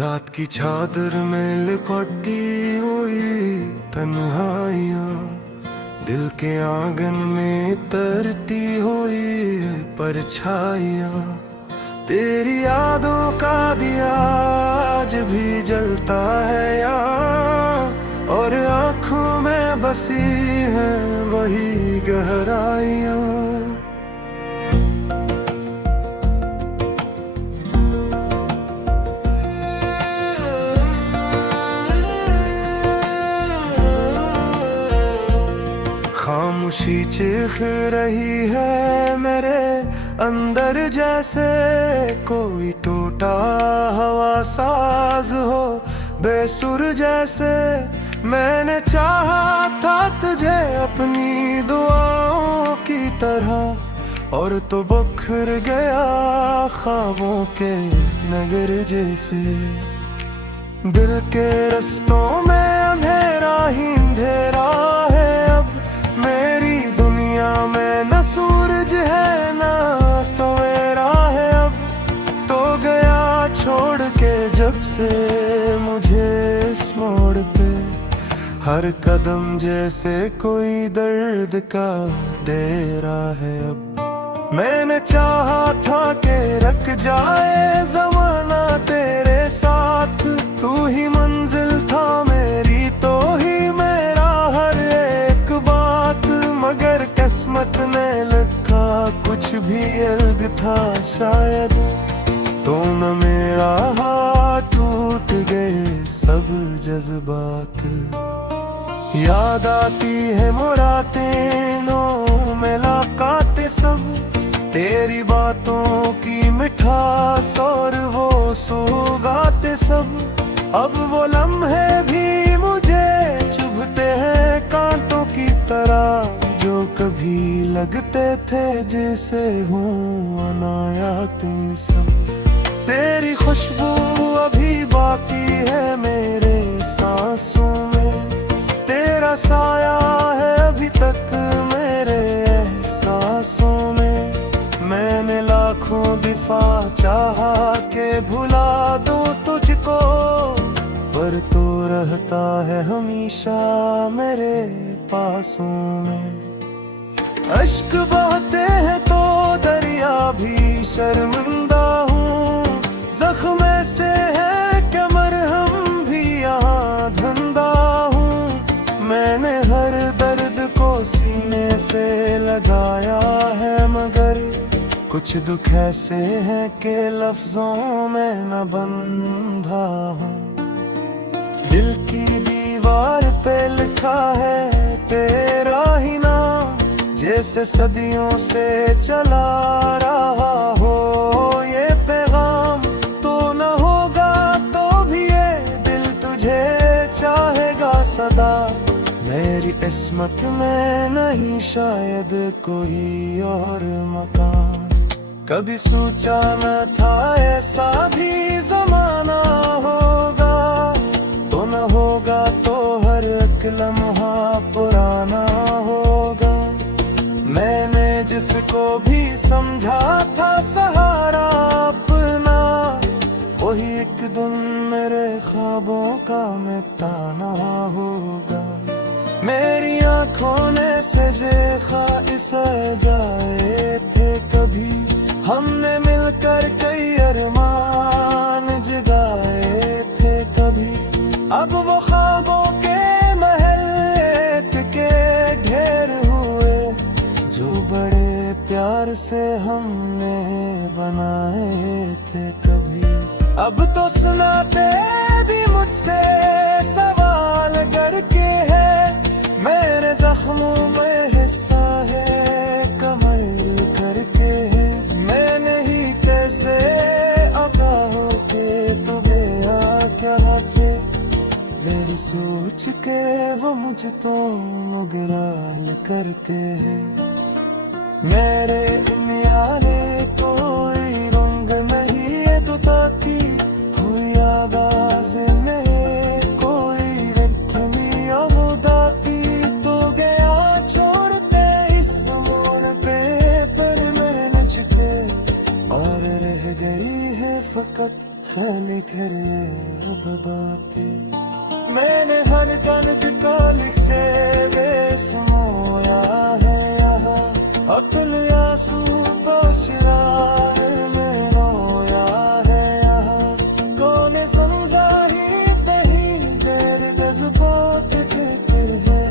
रात की चादर में लिपटी हुई तन्हाइयाँ, दिल के आंगन में तरती हुई परछाइयाँ। तेरी यादों का दिया आज भी जलता है यहाँ, और आँखों में बसी है वही गहराइयाँ। खामोशी चीख रही है मेरे अंदर, जैसे कोई टूटा हवा साज हो बेसुर जैसे। मैंने चाहा था तुझे अपनी दुआओं की तरह, और तो बिखर गया ख्वाबों के नगर जैसे। दिल के रस्तों में अंधेरा ही अंधेरा है अब, मेरी दुनिया में न सूरज है न सवेरा है अब। तो गया छोड़ के जब से मुझे इस मोड़ पे, हर कदम जैसे कोई दर्द का डेरा है अब। मैंने चाहा था कि रख जाए ज़माना तेरे साथ, तू ही मंजिल था मेरी तो ही मेरा हर एक बात। मगर किस्मत ने लिखा कुछ भी अलग था शायद, तो न मेरा हाथ टूट गए सब जज्बात। याद आती है मुरादें नो मुलाकातें सब, तेरी बातों की मिठास और वो सौगातें सब। अब वो लम्हे भी मुझे चुभते हैं कांटों की तरह, जो कभी लगते थे जैसे हूँ अनायातें सब। तेरी खुशबू अभी बाकी है मेरे सांसों में, तेरा साया है अभी तक मेरे एहसासों में। मैंने लाखों दिफा चाहा के भुला दूं तुझको, पर तो रहता है हमेशा मेरे पासों में। अश्क बहते हैं तो दरिया भी शर्मिंदा हूँ, जख्म से है कि मरहम भी यहाँ धंधा हूँ। मैंने हर दर्द को सीने से लगाया है, मगर कुछ दुख ऐसे हैं कि लफ्जों में न बंधा हूँ। दिल की दीवार पे लिखा है तेरा ही नाम, जैसे सदियों से चला रहा हो ये पैगाम। तो न होगा तो भी ये दिल तुझे चाहेगा सदा, मेरी किस्मत में नहीं शायद कोई और मकान। कभी सोचा न था ऐसा भी ज़माना होगा, तो न होगा तो हर एक लम्हा पुराना होगा। मैंने जिसको भी समझा था सहारा अपना, वही एक दिन मेरे ख्वाबों का मिटाना होगा। मेरी आँखों ने सजे ख्वाहिश जाए थे कभी, हमने मिलकर कई अरमान जगाए थे कभी। अब वो ख्वाबों के महल एक के ढेर हुए, जो बड़े प्यार से हमने बनाए थे कभी। अब तो सुनाते भी मुझसे सवाल करके है, मेरे जख्मों में हिस्सा है कमर करके है। मैंने ही कैसे अदा होके तुम्हें आ क्या थे, मेरी सोच के वो मुझ तो मुगराल करते हैं। मेरे इन यारे कोई रंग नहीं है तो ताकि कोई आवाज में कोई रखनी अमुदाती। तो गया छोड़ते इस मोड़ पे पर मैंने झुके, और रह गई है फकत लिखे अब बातें मैंने हर कनक का लिख से बेसमोया है यहाँ अकल आंसू पाशरा में रोया है यहाँ कौन समझा ही पहली देर जज्बात फिक्र है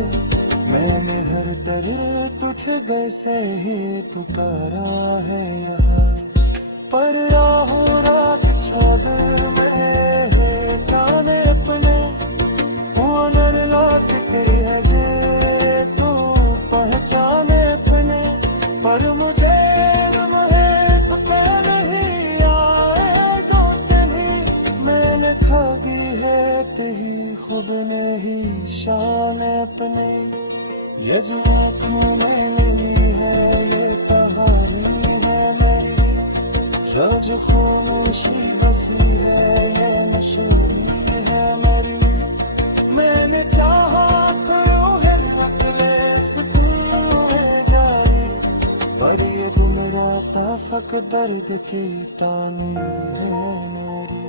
मैंने हर दर्द उठ गए से ही पुकारा है यहाँ पर राहों रात चादर में जाने अपने हुनर लात के हजे तो पहचाने अपने पर मुझे इल्म है पता नहीं आएगा नहीं मैंने खागी है तही खुद ने ही शान अपने ये जो आँखों में ली है ये कहानी है मेरी जो खामोशी बसी है ये नशरी है मेरी मैंने चाहा हर अकेले सुकून जारी पर ये तुम राता फक दर्द की तानी है मेरी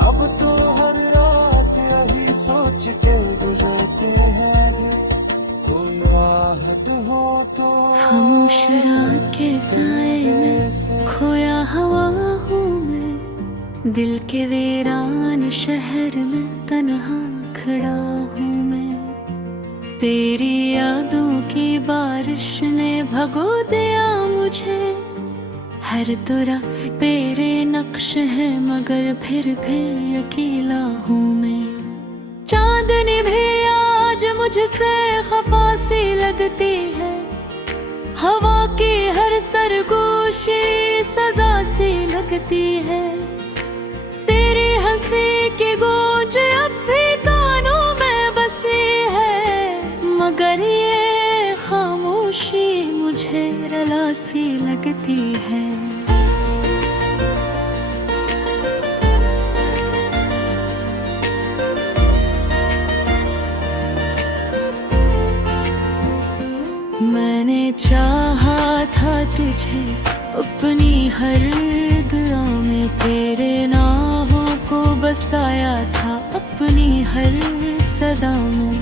अब तो हर रात यही सोच के गुजरते हैं कोई आहत हो तो खामोश रात के साए में खोया हवा हूँ मैं दिल के वीरान शहर में तन्हा खड़ा हूँ मैं तेरी यादों की बारिश ने भगो दिया मुझे हर तरफ तेरे नक्श है मगर फिर भी अकेला हूँ मैं चांदनी भी आज मुझसे खफा सी लगती है हवा की हर सरगोशी सजा सी लगती है तेरी हंसी की गूंज अब भी कानों में बसी है मगर ये खामोशी मुझे रला सी लगती है मैंने चाहा था तुझे अपनी हर दुआ में तेरे नामों को बसाया था अपनी हर सदा में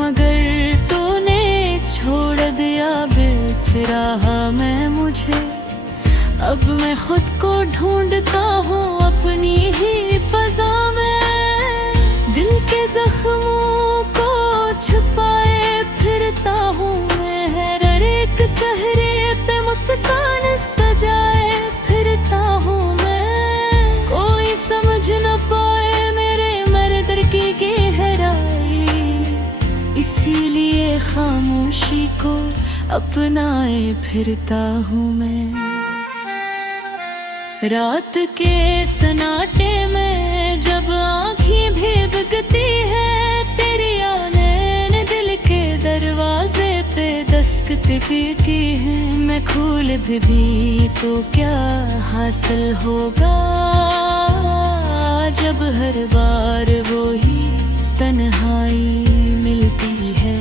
मगर तूने छोड़ दिया बीच रहा मैं मुझे अब मैं खुद को ढूंढता हूँ अपनी ही फजा में दिल के जख्मों को छुपाए फिरता हूँ चेहरे पे मुस्कान सजाए फिरता हूँ मैं कोई समझ न पाए मेरे मर्दर की गहराई इसीलिए खामोशी को अपनाए फिरता हूँ मैं रात के सन्नाटे में जब आँखें भी बिकती है तेरी आने दिल के दरवाजे पे दस्तक की है मैं खोल भी तो क्या हासिल होगा जब हर बार वो ही तन्हाई मिलती है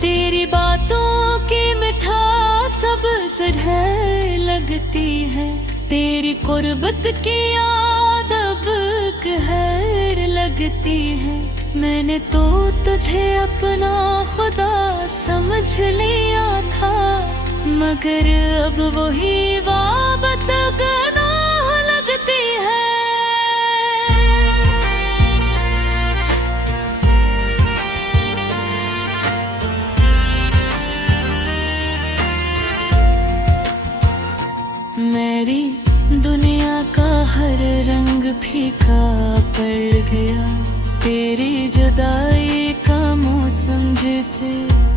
तेरी बातों की मिठास सब सधर लगती है तेरी कुर्बत की याद अब कहर लगती है मैंने तो तुझे अपना खुदा समझ लिया था मगर अब वही बात गुनाह लगती है मेरी दुनिया का हर रंग फीका पड़ गया तेरी जुदाई का मौसम जैसे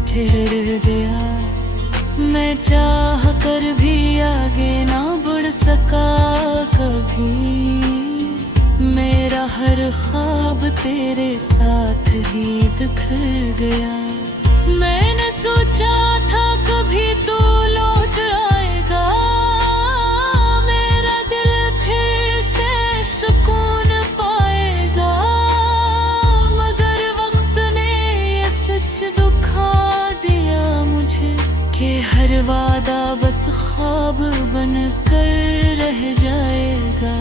ठहर गया मैं चाह कर भी आगे ना बढ़ सका कभी मेरा हर ख्वाब तेरे साथ ही बिखर गया मैंने सोचा था कभी तो लौट आएगा मेरा दिल फिर से सुकून पाएगा मगर वक्त ने ये सच दुखा दिया मुझे कि हर वादा बस ख्वाब बन कर रह जाएगा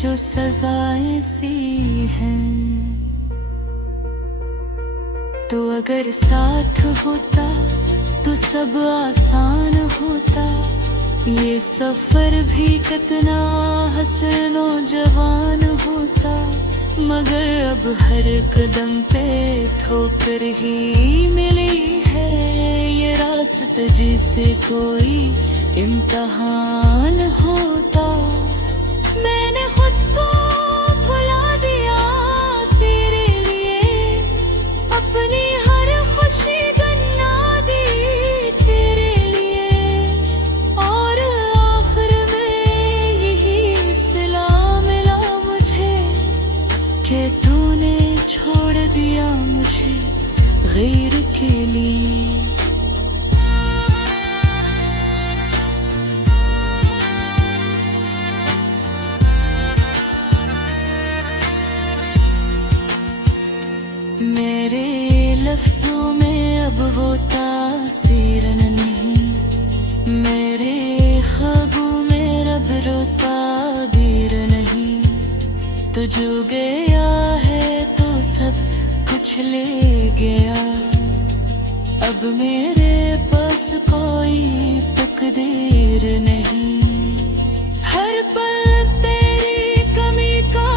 जो सजाएं सी हैं। तो अगर साथ होता तो सब आसान होता, ये सफर भी कितना हसीनो जवान होता। मगर अब हर कदम पे ठोकर ही मिली है, ये रास्ते जिसे कोई इम्तिहान होता। मैंने खुद को भुला दिया तेरे लिए, अपनी हर खुशी गन्ना दी तेरे लिए। और आखिर में यही सिला मिला मुझे कि तूने छोड़ दिया मुझे गैर के लिए। मेरे लफ्जों में अब वो तासीर नहीं, मेरे ख्वाबों में रब रोता बीर नहीं। तो जो गया है तो सब कुछ ले गया, अब मेरे पास कोई तकदीर नहीं। हर पल तेरी कमी का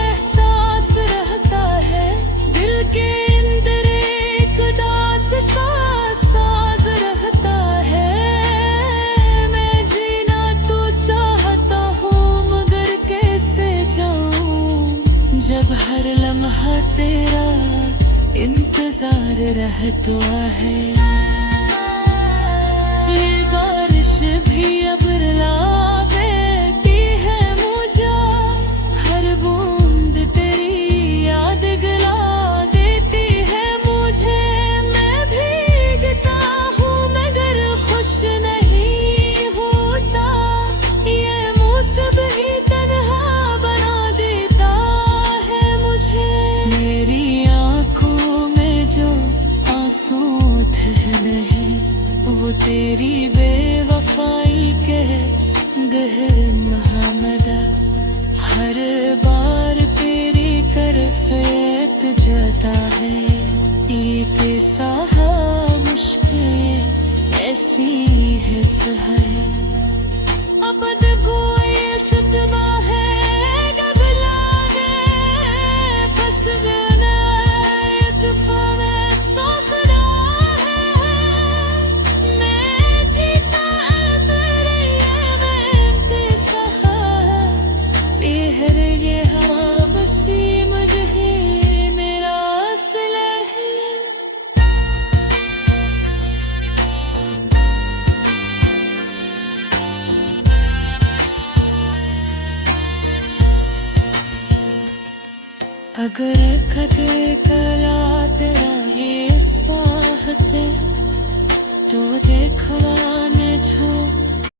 एहसास रहता है, दिल के अंदर एक उदास सा साज रहता है। मैं जीना तो चाहता हूँ मगर कैसे जाऊँ, जब हर लम्हा तेरा इंतजार रहता है। ये बारिश भी अब रुला देती है मुझे, हर बूंद तेरी याद गला देती है मुझे। मैं भीगता हूँ मगर खुश नहीं होता, ये मौसम ही तन्हा बना देता है मुझे। मेरी आंखों में जो आंसू ठहरे हैं, वो तेरी बेवफाई के गहर महमदा। हर बार तेरी तरफ जाता है, ये कैसा मुश्किल ऐसी है सहाय। अब कोई शुतवा है गबलाने, बस बिना तूफान सौख रहा है। मैं जीता तेरे ये इंतज़ार, बेहर ये हराम सी मुझे ही मेरा सिला है। अगर कदे कला तेरा ये